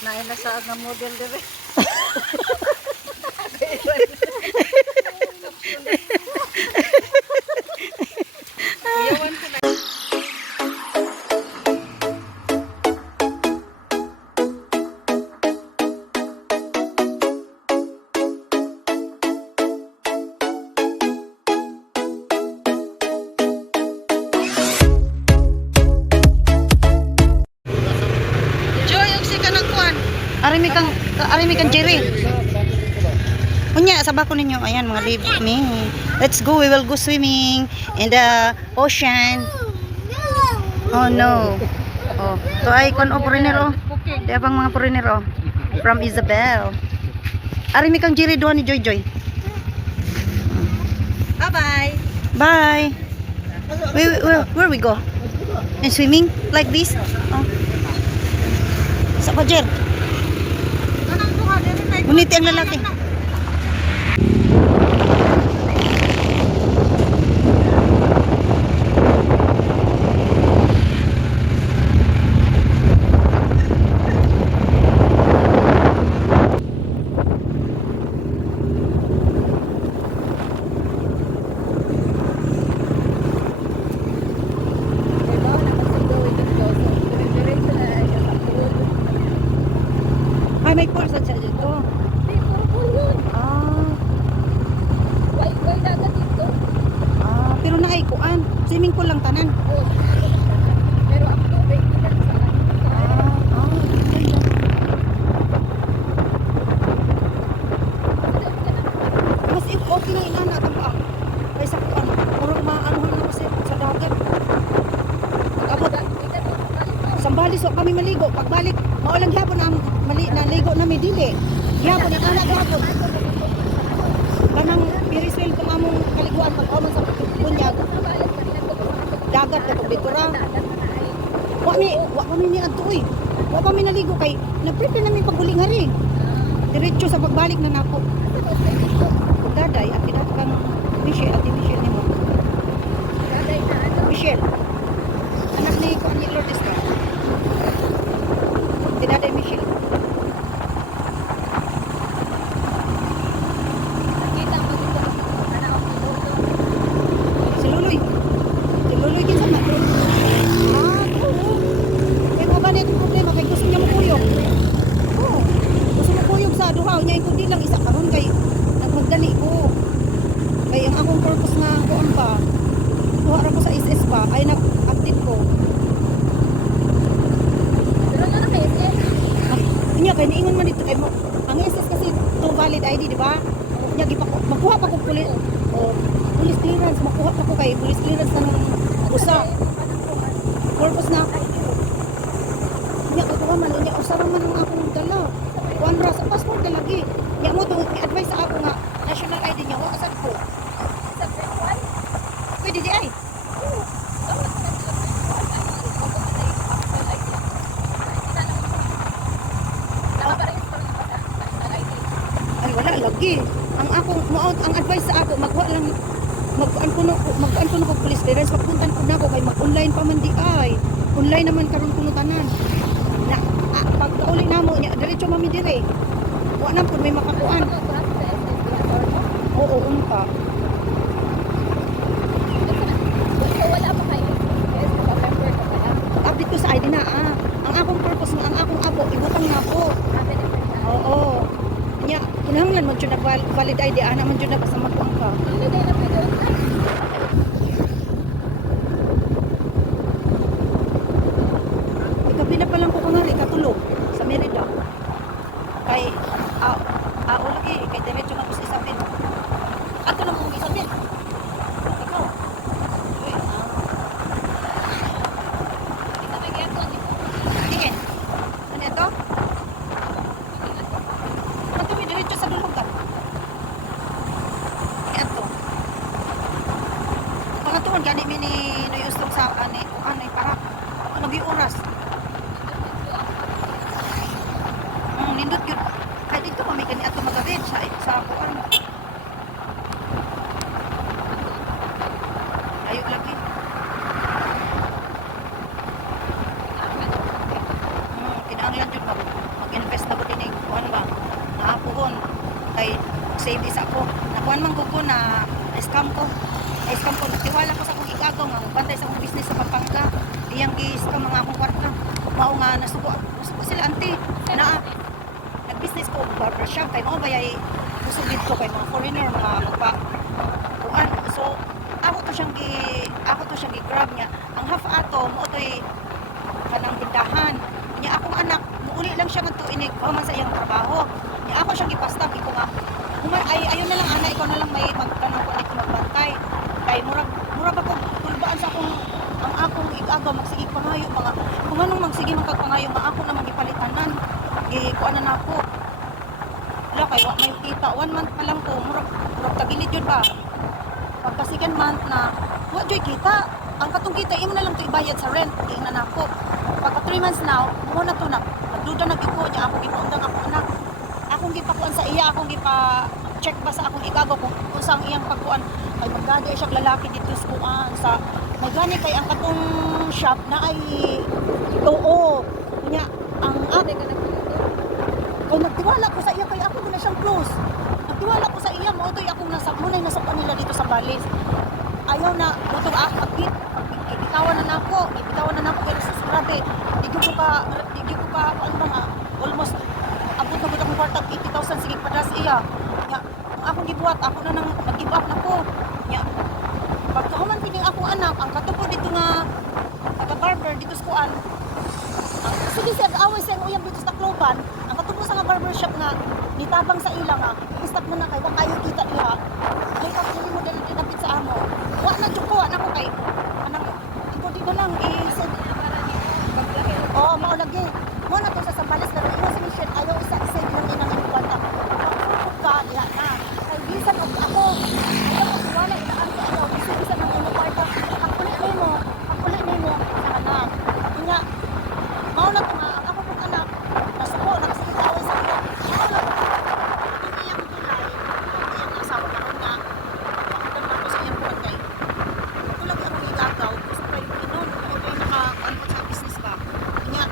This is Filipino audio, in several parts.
Naay na sa nga model dire. Iyawan ko na. Arimi kang Jerry. Unya, sa bako ninyo. Ayan, mga leave me. Let's go. We will go swimming in the ocean. Oh no. Oh, to ay kon o foreigner oh. Di abang mga foreigner oh. From Isabel. Arimi kang Jerry doon ni Joy Joy. Bye-bye. Bye. Where we go? And swimming like this? Oh. Sa pa, Jer? Ngunit ang lalaki. Ay, may course sa dito. Pero naikuan, swimming pool lang tanan. Pero ang tubig kita sa Mas okay lang inana tamba. Kay sa kuan, puro maanuhan na kasi sa dagat. Pag-abot sambali so kami maligo, pagbalik mao lang gyapon ang naligo na mi dili. Gyapon inana gyapon. Kanang piriswil kung among kaliguan pag man sa bunyag. Dagat na pagbitura. Wa kami ni adto oy. Wa pa mi naligo kay nag-prepare na mi pagbuling hari. Diretso sa pagbalik na nako. Daday at pinat kang Michelle at Michelle nimo. daday na ano. Michelle. Anak ni ko ni Lourdes ka. Daday Michelle. Nakita mo dito. Ano ang piloto. Si Luloy. Si Luloy kinsa na. Oo. Pero ganit ang problema kay gusto niya mukuyog. Oo. Gusto mukuyog sa duha niya ito di lang isa karon kay nagmagdali ko. Kay ang akong purpose nga kuan pa. Kuha ra ko sa SS pa ay nag-update ko. Pero ano na kay SS? Nya kay niingon man dito kay mo. Ang SS kasi to valid ID di ba? Nya makuha pa ko pulis. O police clearance makuha pa ko kay police clearance ng usa. Purpose na nya kuha man nya usa man ang akong dala. Kuan ra sa passport ka lagi. Nya mo to advice sa ako nga national ID niya wa asad ko. Pwede di ay. Ay wala lagi. Ang akong ang advice sa ako magwa lang mag-an kuno ko police clearance pagpuntan ko nako kay mag-online pa man di ay. Online naman karon kuno tanan. Na pag kauli namo nya diretso mami dire. Wa na pud may makakuan. Oo, unta. Wala pa kayo. Yes, November ka pala. Update ko sa ID na ang akong purpose nga ang akong abo ibutang na po. Oo. Nya kinahanglan man jud valid ID ana man jud na kasama ko ang ka. Ikabi na pa lang ko kunwari katulog sa Merida. Kay lagi kay diretso na ko sa Isabel. Ato lang kung Isabel. Ikaw. Uy, Sige. Ano ito? Ito may diretso sa dulugan. Ito. save isa ko. Nakuan man ko na scam ko. Na-scam ko. Natiwala ko sa akong igagaw nga. Bantay sa akong business sa Pampanga. Iyang gi-scam mga akong kwarta. Mao nga nasuko sila auntie. Na nag-business ko barbershop. Kaya mo ba yay kusubid ko kay mga foreigner, mga magpa. Kuan. So, ako to siyang gi-grab niya. Ang half ato mo to'y kanang tindahan. Niya akong anak, muuli lang siya ngadto inig man sa iyang trabaho. Niya ako siyang gipastab iko nga. Ayun na lang ana, ikaw na lang may magtanong ko ito magbantay. Kay murag ako tulbaan sa akong ang akong igagaw magsige pangayo mga kung anong magsige man kag pangayo nga ako na magipalitanan. Kuan na nako. Wala kay wa may kita 1 month pa lang ko murag tagilid jud ba. Pagka second month na wa joy kita. Ang katong kita imo na lang to ibayad sa rent tingnan nako. Pagka 3 months now, mo na to na. Nagduda na giko niya ako gipaundang ako anak. Akong gipakuan sa iya, akong check ba sa akong igagaw kung usang iyang pagkuan. Ay magdada siya lalaki dito sa kuan sa nagani kay ang katong shop na ay oo. Nya ang ate ka kay nagtiwala ko sa iya kay ako na siyang close. Nagtiwala ko sa iya mo toy akong nasa munay nasa kanila dito sa Balis. Ayaw na butong akit. Bitawan na nako kay sa grabe. Di ko ka ano nga almost abot na akong kwarta 80,000 sige padras iya. Nga ang akong gibuhat ako na nang nag-give up nako. Nya pagkahuman kining akong anak ang katupo dito nga taga-barber dito sa kuan. Sige siya away siya uyab dito sa Cloban. Ang katupo sa nga barbershop nga nitabang sa ila nga. Stop mo na kay wa kayo kita diha. Ay ka dili mo dali dinapit sa amo. Wa na jud ko ana ko kay anang iko dito lang oh, mao lagi. Mo na to sa Sambales pero imo sa mission ayaw isa save lang inang imong kwarta. Ka diha na. Kay bisan og ako. Ayaw ko wala itaan ko ayaw bisan ang imong kwarta. Pakulit nimo sa anak. Nga mao na to nga ang ako kong anak nasuko nagsikita away sa iyo. Mao na to. Ang iyang tulay, ang iyang asawa karon nga. Pakadam ako sa iyang barangay. Tulad ang igagaw gusto pa yung inom o kay naka-antot sa business ba. Nga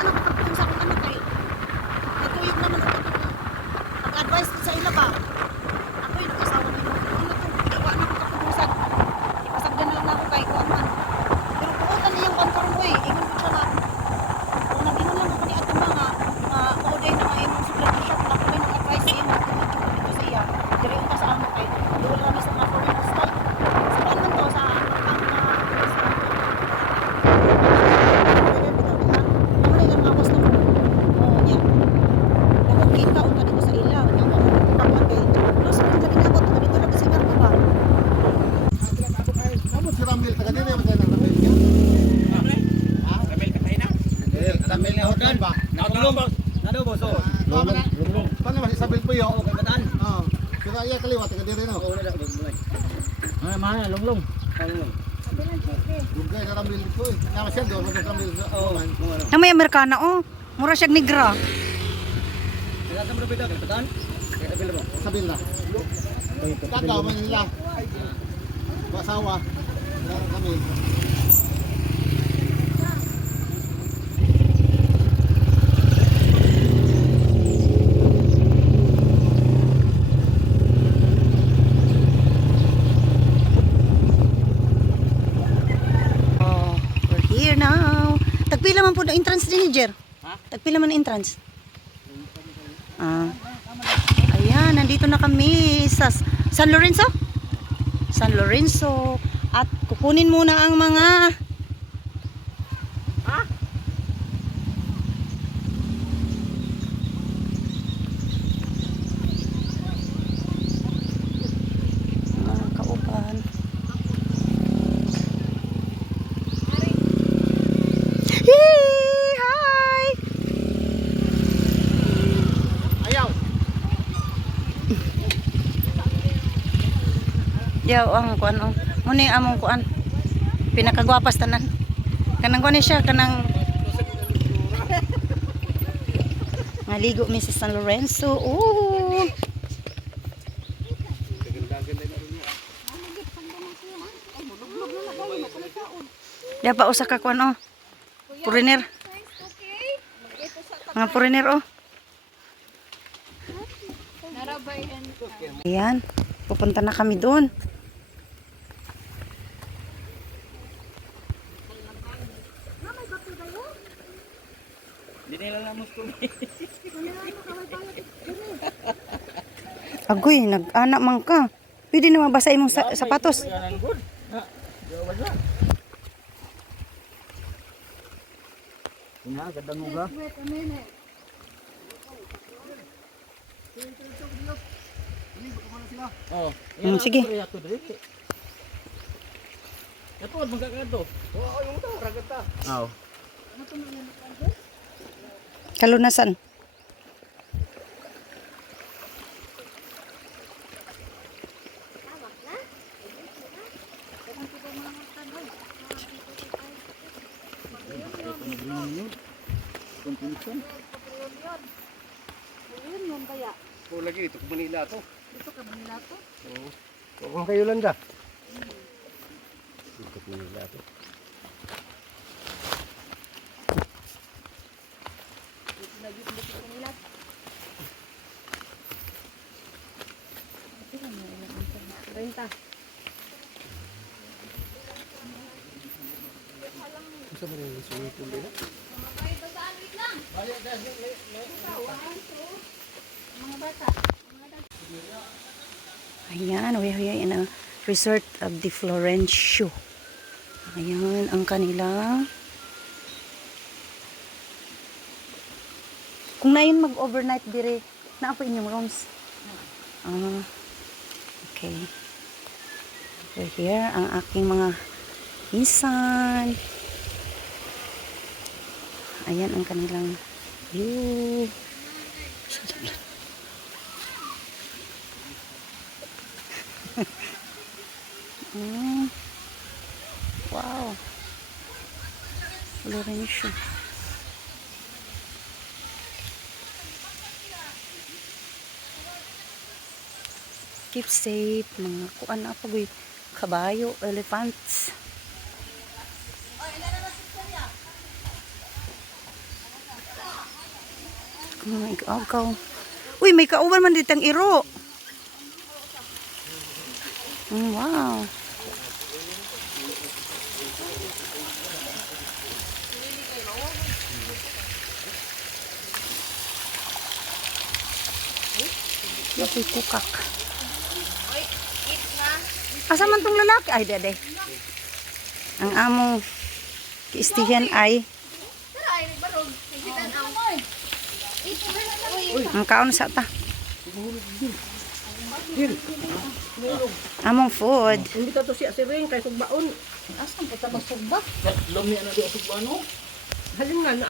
ano ko pagpunta sa akong anak kay nagkuyog naman ako pag-advise sa ila ba. Ako yung nag-asawa na yun. Ano to? Iwa na ko kapag-usag. Ipasagdan na lang na ako kay kuwan man. Pero kuutan niyang pankarong ko ingon ko siya na kung nabingon lang ako ni ato mga mauday na nga imong supply to shop na ako rin nag-advise sa imo kung dito sa iya. Diri ka sa amo kay duwal rami sa mga foreign style. Sa man to sa Kamu si Ramil, taga diri man tayo ng Ramil niya? Ha? Ramil katay na. Ramil na hotel ba? Nakatulong ba? Nado boss. Paano mas Isabel po yun? Okay katan. Oo. Pero iya kaliwa, taga diri no? Oo na buhay. Ay mahal longlong. Longlong. Dugay na Ramil ko eh. Nama siya doon, mag Ramil. Oo. Na may Amerikana oh. Mura siyang negra. Kaya sa mga katan. Kaya Isabel mo. Isabel na. Kagaw man nila. Basawa. Ramil. Oh, we're here now. Tagpila man po na entrance din ni Jer. Ha? Tagpila man entrance. Ayan, nandito na kami sa San Lorenzo. San Lorenzo. At kukunin muna ang mga kauban. Hi! Ayaw. Yaw ang kuan oh. Muni among kuan. Pinakagwapas tanan. Kanang kuan siya kanang maligo mi sa San Lorenzo. Oh. Dia pa usa ka kuan oh. Foreigner. Mga foreigner oh. kabayan. Ayan, pupunta na kami doon. Hindi nila namus ko. Agoy, nag-anak man ka. Pwede na mabasa imong sapatos. Yan ang good. Ha. Diwa ba? Ina, ganda mo ka. Wait a minute. Oh. Sige. Ito dito. Ito wag magkakado. Oo, yung ito ragat ta. Oo. Kalunasan. Oh, lagi dito, Manila to. Dito ka Manila to? Oo. Kung kayo lang da. Dito, Manila to. Renta. Gusto mo rin yung swimming pool din? Mga bata. Ayan, we are in a resort of the Florencio. Ayan, ang kanilang. Kung na yun mag-overnight dire, na po inyong rooms. Ah, okay. So here, ang aking mga insan. Ayan ang kanilang view. Wow. Florencio. Keep safe, mga kuan na pag kabayo, elephants. May agaw. Uy, may kauban man ditang iro. Wow. Apoy kukak. Asa man tong lalaki? Ay, dede. Ang among kiistihan ay ang kaon sa ta. Among food. Hindi ta to siya si Ring kay sugbaon. Asan ka sa magsugba? Lom niya na di sugbaon no. Halin nga na